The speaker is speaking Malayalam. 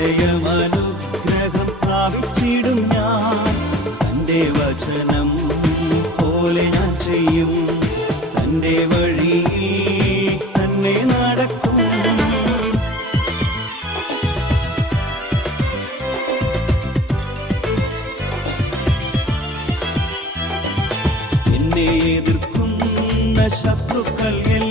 അക്ഷയമനുഗ്രഹം പ്രാപിച്ചിടും ഞാൻ. തന്റെ വചനം പോലെ ഞാൻ ചെയ്യും. തന്റെ വഴി തന്നെ നടക്കും. എന്നെ എതിർക്കുന്ന ശത്രുക്കൾ എല്ലാം